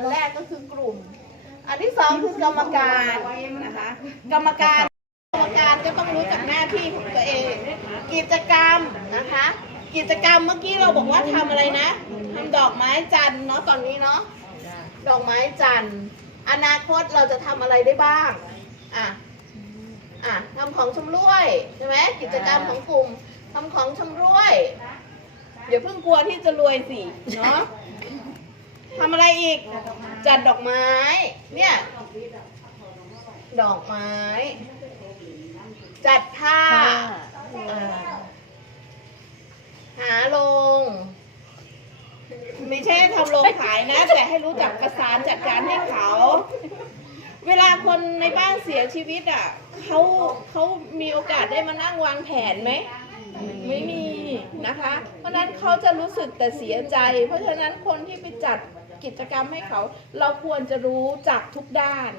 แรกก็คือกลุ่ม อันที่สองคือกรรมการนะคะ กรรมการกรรมการก็ต้องรู้จักหน้าที่ของตัวเอง กิจกรรมนะคะ กิจกรรมเมื่อกี้เราบอกว่าทำอะไรนะทำดอกไม้จันทร์เนาะตอนนี้เนาะดอกไม้จันทร์ อนาคตเราจะทำอะไรได้บ้างอะอะทำของชำร่วยใช่ไหมกิจกรรมของกลุ่มทำของชำร่วยอย่าเพิ่งกลัวที่จะรวยสิเนาะ ทำอะไรอีก จัดดอกไม้ เนี่ย ดอกไม้ จัดผ้าอ่าหาลง ไม่ใช่ทำโรงขายนะ แต่ให้รู้จักประสานจัดการให้เขา เวลาคนในบ้านเสียชีวิตอะเขาเขามีโอกาสได้มานั่งวางแผนไหมไม่มีนะคะ เพราะฉะนั้นเขาจะรู้สึกแต่เสียใจ เพราะฉะนั้นคนที่ไปจัด กิจกรรมให้เขา เราควรจะรู้จักทุกด้าน